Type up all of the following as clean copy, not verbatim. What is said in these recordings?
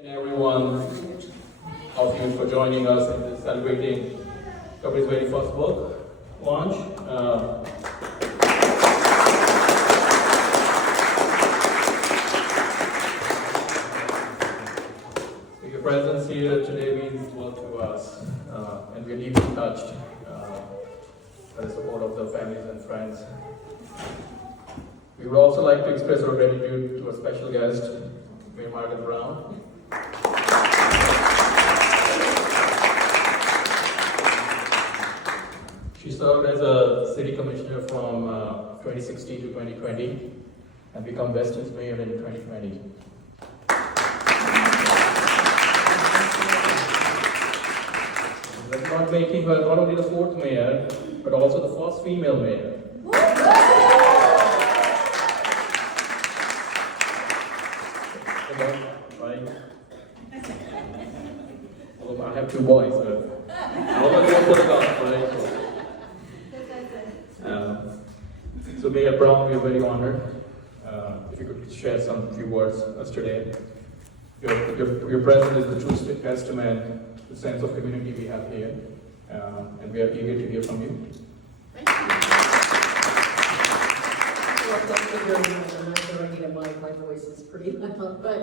And everyone of you for joining us in this celebrating Kabir's very first book launch. So your presence here today means a lot to us, and we're deeply touched by the support of the families and friends. We would also like to express our gratitude to a special guest, Mayor Margaret Brown. She served as a city commissioner from 2016 to 2020 and became Weston's mayor in 2020. That's not making her not only the fourth mayor, but also the first female mayor. Right? Well, I have two boys, but I always go for the golf, right? So Mayor Brown, we are very honored. If you could share some few words with us today. Your presence is the true testament to the sense of community we have here, and we are eager to hear from you. Thank you. Well, thank you very much. I'm not going to need a mic. My voice is pretty loud, but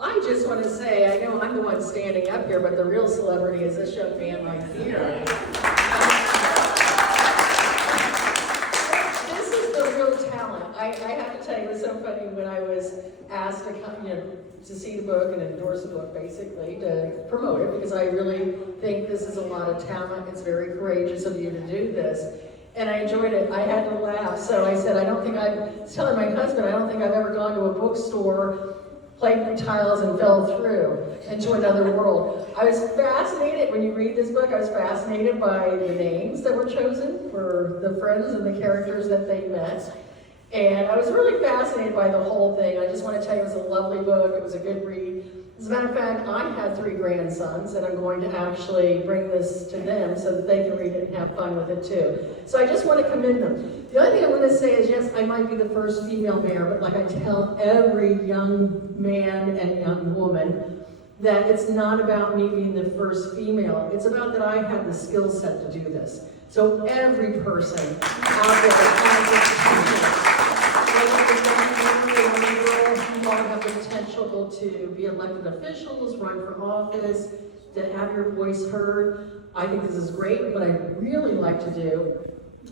I just want to say, I know I'm the one standing up here, but the real celebrity is this young man right here. I have to tell you, it was so funny when I was asked to come, to see the book and endorse the book, basically, to promote it, because I really think this is a lot of talent. It's very courageous of you to do this. And I enjoyed it. I had to laugh. So I said, I was telling my husband, I don't think I've ever gone to a bookstore, played with tiles, and fell through into another world. I was fascinated, when you read this book, I was fascinated by the names that were chosen for the friends and the characters that they met. And I was really fascinated by the whole thing. I just want to tell you, it was a lovely book. It was a good read. As a matter of fact, I have 3 grandsons, and I'm going to actually bring this to them so that they can read it and have fun with it too. So I just want to commend them. The other thing I want to say is, yes, I might be the first female mayor, but like I tell every young man and young woman, that it's not about me being the first female. It's about that I have the skill set to do this. So every person out there has the potential. You all have the potential to be elected officials, run for office, to have your voice heard. I think this is great. What I'd really like to do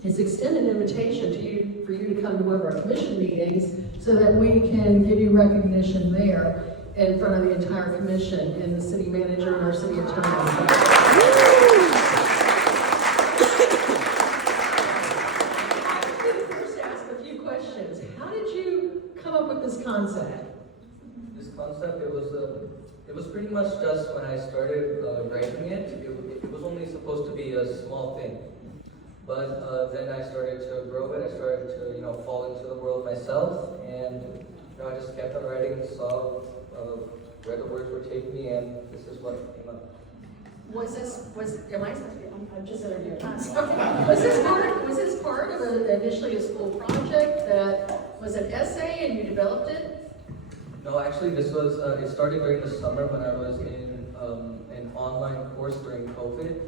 is extend an invitation to you for you to come to one of our commission meetings so that we can give you recognition there in front of the entire commission and the city manager and our city attorney. Concept. This concept, it was pretty much just when I started writing it. It was only supposed to be a small thing, but then I started to grow it. I started to fall into the world myself, and I just kept on writing, saw where the words were taking me, and this is what came up. I'm just interviewing. Was this part of initially a school project that was an essay and you developed it? No, actually, this was, it started during the summer when I was in an online course during COVID.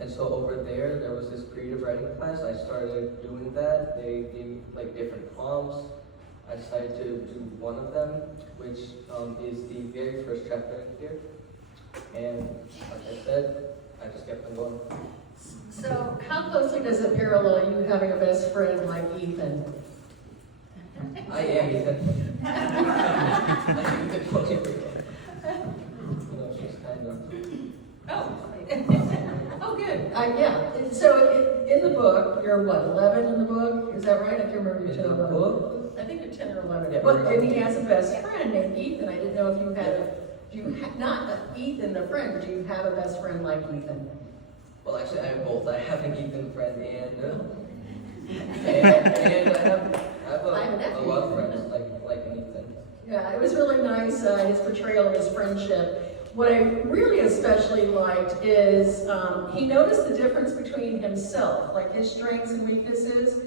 And so over there was this creative writing class. I started doing that. They gave me like different prompts. I decided to do one of them, which is the very first chapter in here. And like I said, I just kept on going. So how closely does it parallel you having a best friend like Ethan? I am Ethan. She's kind of. Oh, good. Yeah. So in the book, you're what, 11 in the book? Is that right? I can't remember your In the book? I think you're 10 or 11. Yeah, But and he has a best friend named Ethan. I didn't know if you had not Ethan the friend, but do you have a best friend like Ethan? Well, actually, I have both. I have an Ethan friend and I have a lot of friends like an Ethan. Yeah, it was really nice, his portrayal of his friendship. What I really especially liked is he noticed the difference between himself, like his strengths and weaknesses,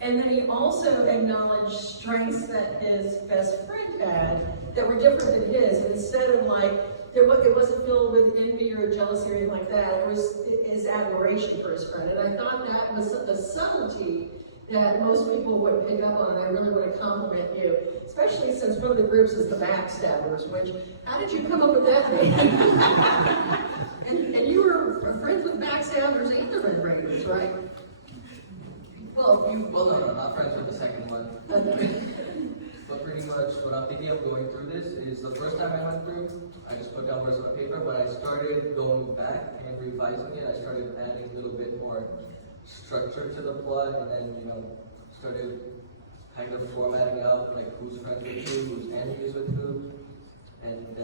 and then he also acknowledged strengths that his best friend had that were different than his. And instead of like it wasn't filled with envy or jealousy or anything like that. It was his admiration for his friend. And I thought that was a subtlety that most people wouldn't pick up on, and I really want to compliment you, especially since one of the groups is the Backstabbers, which, how did you come up with that name? and you were friends with Backstabbers and the Red Raiders, right? Well, no, not friends with the second one. But pretty much what I'm thinking of going through this is the first time I went through, I just put down words on paper, but I started going back and revising it. I started adding a little bit more structure to the plot, and then, started kind of formatting out like who's friends with who, who's enemies with who, and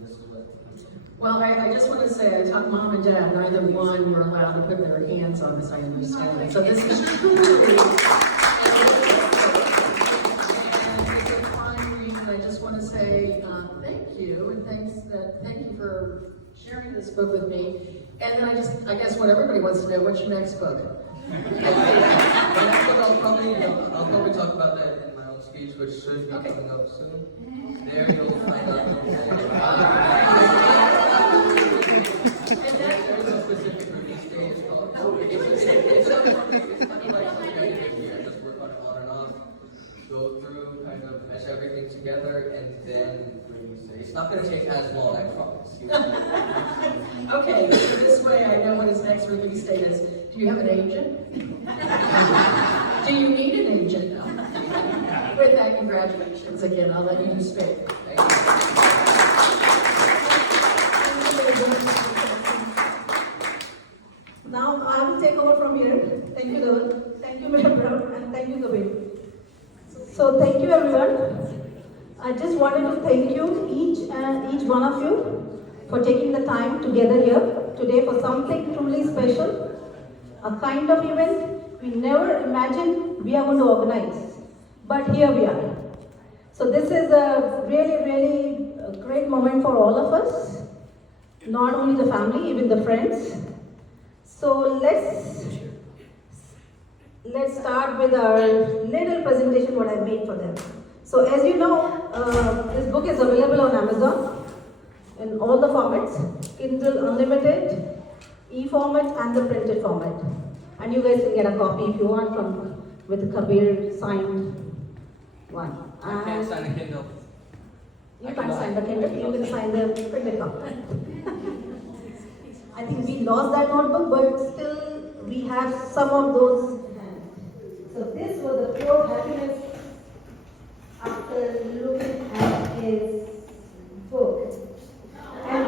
this is what. Well, I just want to say, I taught mom and dad, neither one were allowed to put their hands on this, I understand. So this is truly it's a fine read, and I just want to say thank you, and thank you for sharing this book with me. And then I guess what everybody wants to know, what's your next book? I'll probably talk about that in my own speech, which should be coming up soon. There you'll find out. And there's a specific release date. It's just work on it on and off, go through, kind of mesh everything together, and then release it. It's not going to take as long, I promise. Okay, so this way I know what his next release date is. Do you have an agent? Do you need an agent? With that, congratulations again. I'll let you speak. Thank you. Now I will take over from here. Thank you, Dhawan. Thank you, Mayor Brown, and thank you, Kabir. So thank you, everyone. I just wanted to thank you, each one of you, for taking the time to gather here today for something truly special, a kind of event we never imagined we are going to organize. But here we are. So this is a really great moment for all of us, not only the family, even the friends. So let's start with our little presentation what I made for them. So as you know, this book is available on Amazon in all the formats, Kindle Unlimited, e-format and the printed format. And you guys can get a copy if you want with the Kabir signed one. I can't sign a Kindle. You can't sign the Kindle, you can sign the printed copy. I think we lost that notebook, but still we have some of those. So this was the pure happiness after looking at his book. And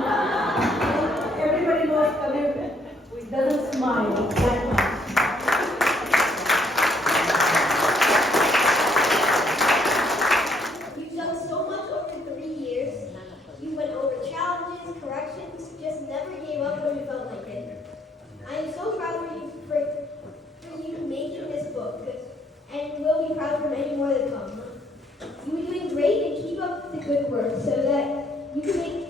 everybody knows Kabir doesn't smile that much. You've done so much over 3 years. You went over challenges, corrections, just never gave up when you felt like it. I am so proud for you making this book, and will be proud for many more to come. You are doing great, and keep up the good work so that you can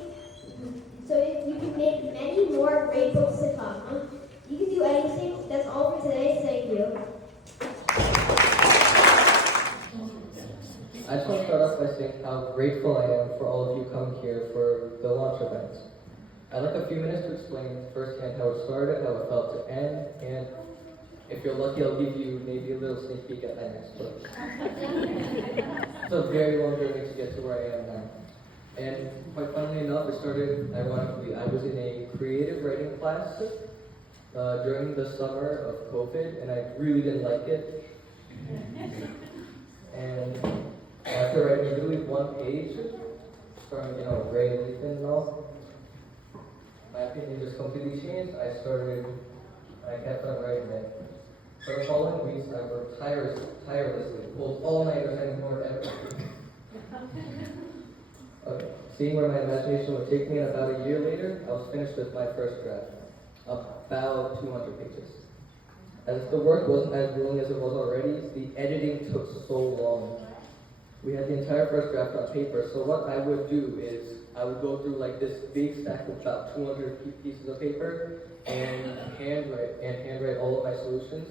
make many more great books to come. You can do anything. That's all for today. Thank you. I just want to start off by saying how grateful I am for all of you coming here for the launch event. I'd like a few minutes to explain firsthand how it started, how it felt to end, and if you're lucky, I'll give you maybe a little sneak peek at my next book. It's a very long journey to get to where I am now. And quite funnily enough, it started ironically. I was in a creative writing class during the summer of COVID, and I really didn't like it. And after writing literally one page, starting, Rey and Ethan and all, my opinion just completely changed. I kept on writing it. For the following weeks, I worked tirelessly, pulled all-nighters and ignored everything. Okay. Seeing where my imagination would take me, and about a year later, I was finished with my first draft, about 200 pages. As the work wasn't as grueling as it was already, the editing took so long. We had the entire first draft on paper, so what I would do is I would go through like this big stack of about 200 pieces of paper and handwrite all of my solutions.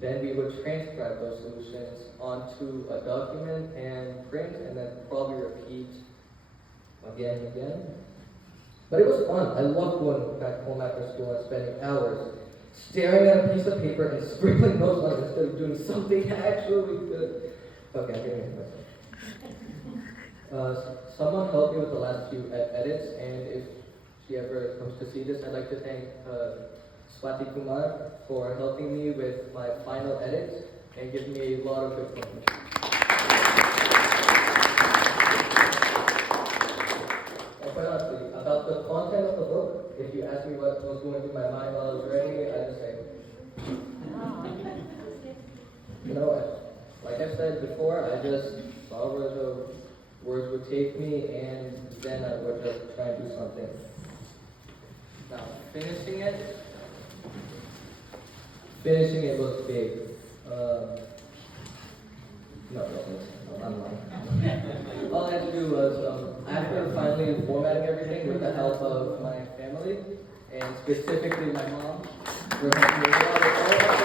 Then we would transcribe those solutions onto a document and print, and then probably repeat again and again. But it was fun. I loved going back home after school and spending hours staring at a piece of paper and scribbling notes on it instead of doing something actually good. Okay, I'm getting myself. Someone helped me with the last few edits, and if she ever comes to see this, I'd like to thank Swati Kumar for helping me with my final edits and giving me a lot of good pointers. And quite honestly, about the content of the book, if you ask me what was going through my mind while I was writing it, I just say, you know, like I said before, I just saw where the words would take me, and then I would just try and do something. Now, finishing it was big. No, I'm lying. All I had to do was, after finally formatting everything with the help of my family, and specifically my mom, for helping me out with all of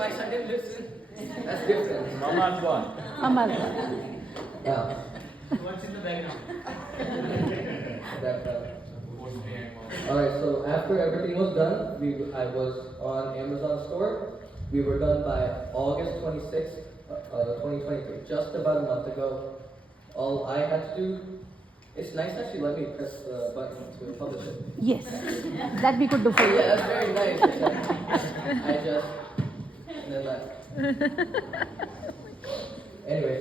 I didn't listen. That's different. Mama's one. Yeah. What's in the background? Alright, so after everything was done, I was on Amazon store. We were done by August 26th, 2023, just about a month ago. All I had to do, it's nice that she let me press the button to publish it. Yes, that we could do for you. Yeah, that's very nice. I just, and then left. Anyway,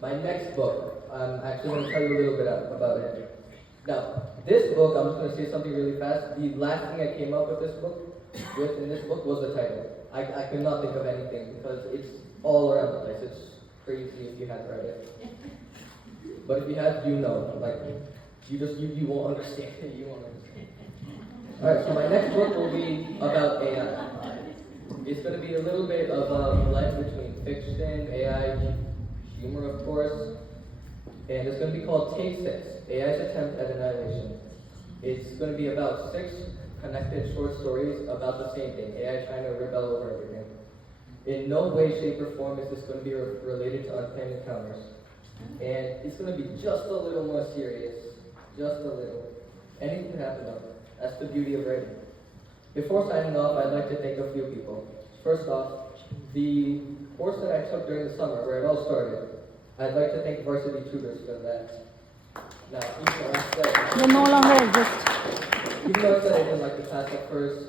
my next book, I'm actually going to tell you a little bit about it. Now, this book, I'm just going to say something really fast. The last thing I came up with in this book was the title. I could not think of anything because it's all around the place. It's crazy if you hadn't read it. But if you have, you know, like, you won't understand. You won't understand. Alright, so my next book will be about AI. It's going to be a little bit of a blend between fiction, AI, humor, of course, and it's going to be called Take 6, AI's Attempt at Annihilation. It's going to be about 6 connected short stories about the same thing, AI trying to rebel over everything. In no way, shape, or form is this going to be related to Unplanned Encounters. And it's going to be just a little more serious, just a little. Anything can happen though. That's the beauty of writing. Before signing off, I'd like to thank a few people. First off, the course that I took during the summer, where it all started, I'd like to thank Varsity Tutors for that. Now, even though I said, They no longer exist. even though I said I didn't like the class at first,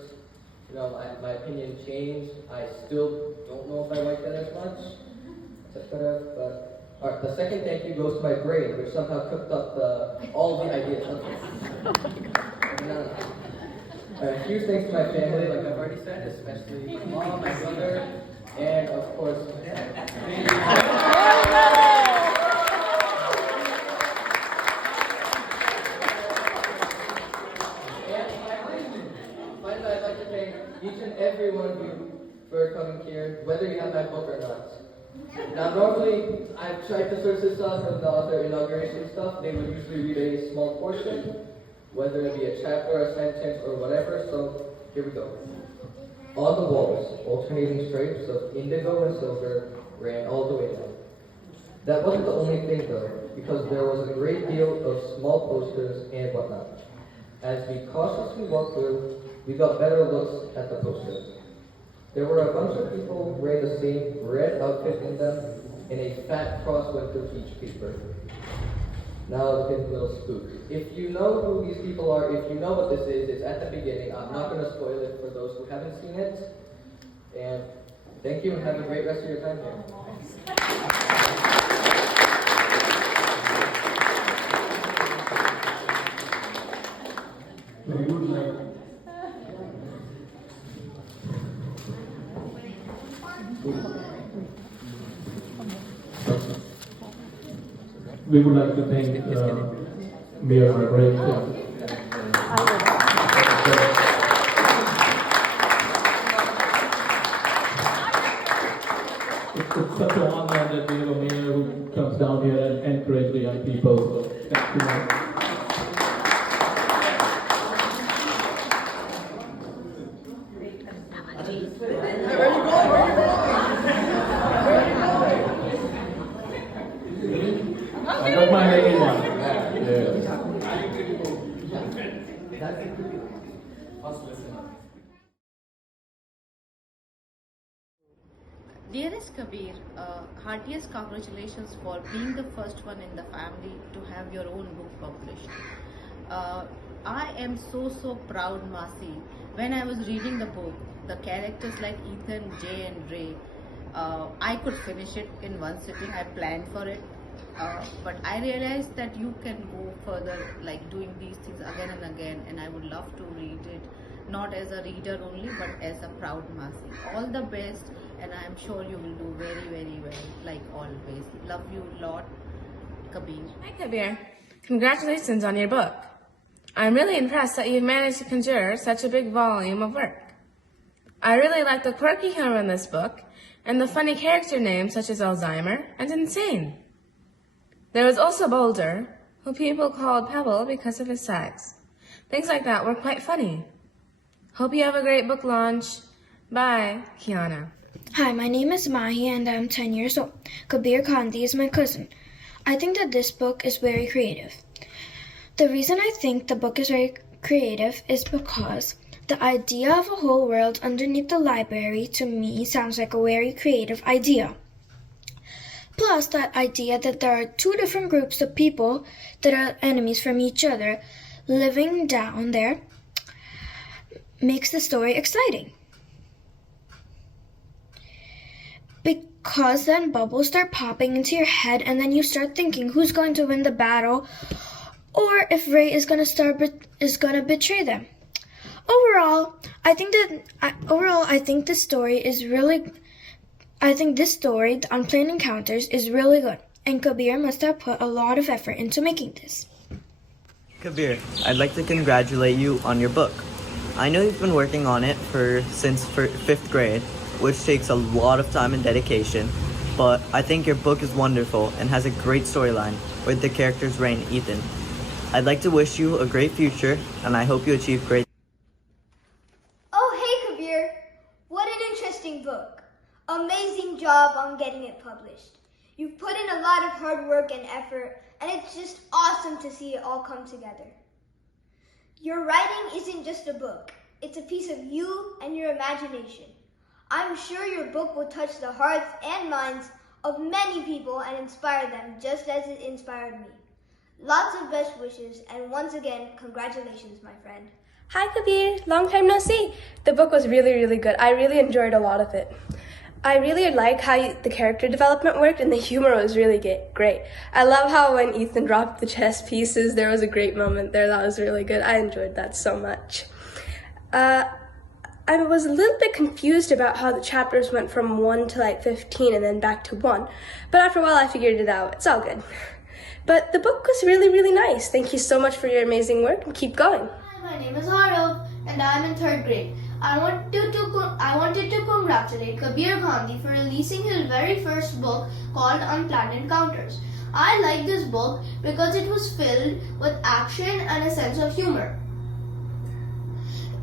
you know, my opinion changed. I still don't know if I like that as much. But alright, the second thank you goes to my brain, which somehow cooked up all the ideas. No. Alright, huge thanks to my family, like I've already said, especially my mom, my brother, and of course, my dad. Finally, I'd like to thank each and every one of you for coming here, whether you have my book or not. Now, normally, I've tried to source this off from the author inauguration stuff. They would usually read a small portion, whether it be a chapter, a sentence, or whatever, so here we go. On the walls, alternating stripes of indigo and silver ran all the way down. That wasn't the only thing, though, because there was a great deal of small posters and whatnot. As we cautiously walked through, we got better looks at the posters. There were a bunch of people wearing the same red outfit in them, and a fat cross went through each paper. Now it's getting a little spooky. If you know who these people are, if you know what this is, it's at the beginning. I'm not going to spoil it for those who haven't seen it. And thank you, and have a great rest of your time here. We would like to thank Mayor Margaret Brown. It's such an honor that we have a mayor who comes down here and encourages the young people. So thank you. I got my name on it. Yeah. Dearest Kabir, heartiest congratulations for being the first one in the family to have your own book published. I am so proud, Masi. When I was reading the book, the characters like Ethan, Jay and Rey, I could finish it in one sitting. I planned for it. But I realized that you can go further, like doing these things again and again, and I would love to read it, not as a reader only, but as a proud Masi. All the best, and I am sure you will do very well, like always. Love you a lot, Kabir. Hi Kabir, congratulations on your book. I'm really impressed that you've managed to conjure such a big volume of work. I really like the quirky humor in this book, and the funny character names such as Alzheimer and Insane. There was also Boulder, who people called Pebble because of his size. Things like that were quite funny. Hope you have a great book launch. Bye, Kiana. Hi, my name is Mahi and I'm 10 years old. Kabir Gandhi is my cousin. I think that this book is very creative. The reason I think the book is very creative is because the idea of a whole world underneath the library to me sounds like a very creative idea. Plus, that idea that there are two different groups of people that are enemies from each other living down there makes the story exciting. Because then bubbles start popping into your head and then you start thinking who's going to win the battle or if Rey is going to betray them. Overall, I think this story, The Unplanned Encounters, is really good, and Kabir must have put a lot of effort into making this. Kabir, I'd like to congratulate you on your book. I know you've been working on it since 5th grade, which takes a lot of time and dedication, but I think your book is wonderful and has a great storyline with the characters Rey and Ethan. I'd like to wish you a great future, and I hope you achieve great. Oh, hey, Kabir. What an interesting book. Amazing job on getting it published. You've put in a lot of hard work and effort, and it's just awesome to see it all come together. Your writing isn't just a book. It's a piece of you and your imagination. I'm sure your book will touch the hearts and minds of many people and inspire them just as it inspired me. Lots of best wishes, and once again, congratulations, my friend. Hi Kabir, long time no see. The book was really good. I really enjoyed a lot of it. I really like how the character development worked and the humor was really great. I love how when Ethan dropped the chess pieces, there was a great moment there. That was really good. I enjoyed that so much. I was a little bit confused about how the chapters went from 1 to 15 and then back to 1. But after a while I figured it out. It's all good. But the book was really nice. Thank you so much for your amazing work and keep going. Hi, my name is Arav and I am in 3rd grade. I wanted to congratulate Kabir Gandhi for releasing his very first book called Unplanned Encounters. I like this book because it was filled with action and a sense of humor.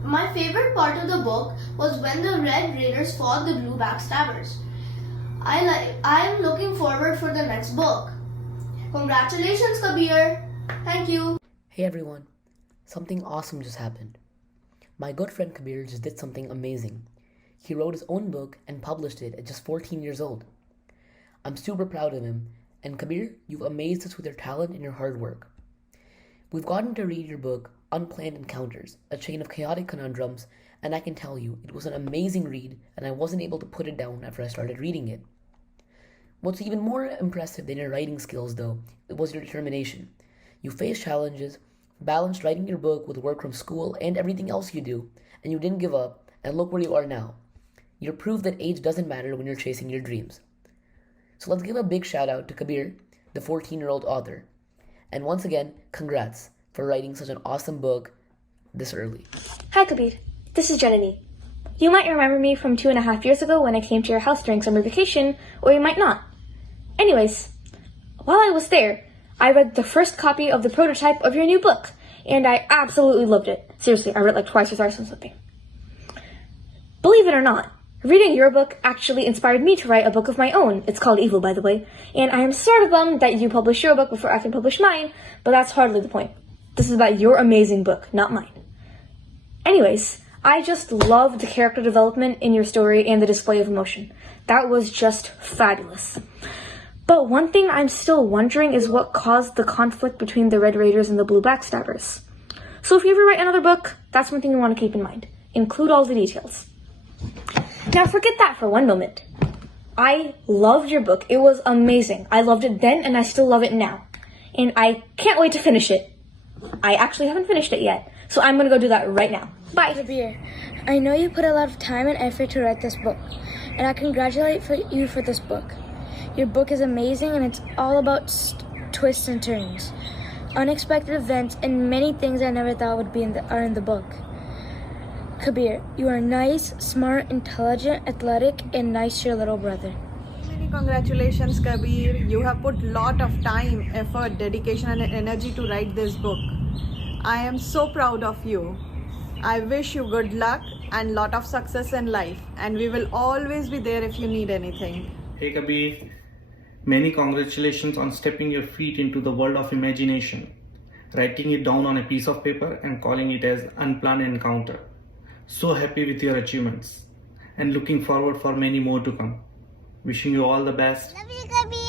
My favorite part of the book was when the Red Raiders fought the Blue Backstabbers. I am looking forward for the next book. Congratulations, Kabir. Thank you. Hey everyone, something awesome just happened. My good friend Kabir just did something amazing. He wrote his own book and published it at just 14 years old. I'm super proud of him, and Kabir, you've amazed us with your talent and your hard work. We've gotten to read your book, Unplanned Encounters, a chain of chaotic conundrums, and I can tell you, it was an amazing read, and I wasn't able to put it down after I started reading it. What's even more impressive than your writing skills, though, was your determination. You faced challenges, balanced writing your book with work from school and everything else you do, and you didn't give up, and look where you are now. You're proof that age doesn't matter when you're chasing your dreams. So let's give a big shout out to Kabir, the 14-year-old author. And once again, congrats for writing such an awesome book this early. Hi Kabir, this is Janani. You might remember me from 2.5 years ago when I came to your house during summer vacation, or you might not. Anyways, while I was there, I read the first copy of the prototype of your new book, and I absolutely loved it. Seriously, I read like twice or thrice or something. Believe it or not, Reading your book actually inspired me to write a book of my own. It's called Evil, by the way. And I am sort of bummed that you published your book before I can publish mine, but that's hardly the point. This is about your amazing book, not mine. Anyways, I just loved the character development in your story and the display of emotion. That was just fabulous. But one thing I'm still wondering is what caused the conflict between the Red Raiders and the Blue Backstabbers. So if you ever write another book, that's one thing you want to keep in mind. Include all the details. Now forget that for one moment. I loved your book. It was amazing. I loved it then and I still love it now. And I can't wait to finish it. I actually haven't finished it yet, so I'm gonna go do that right now. Bye. Kabir, I know you put a lot of time and effort to write this book, and I congratulate you for this book. Your book is amazing and it's all about twists and turns, unexpected events, and many things I never thought would be are in the book. Kabir, you are nice, smart, intelligent, athletic, and nice to your little brother. Many congratulations, Kabir. You have put lot of time, effort, dedication, and energy to write this book. I am so proud of you. I wish you good luck and lot of success in life, and we will always be there if you need anything. Hey Kabir, many congratulations on stepping your feet into the world of imagination, writing it down on a piece of paper and calling it as Unplanned Encounter. So happy with your achievements and looking forward for many more to come. Wishing you all the best. Love you, Kabir.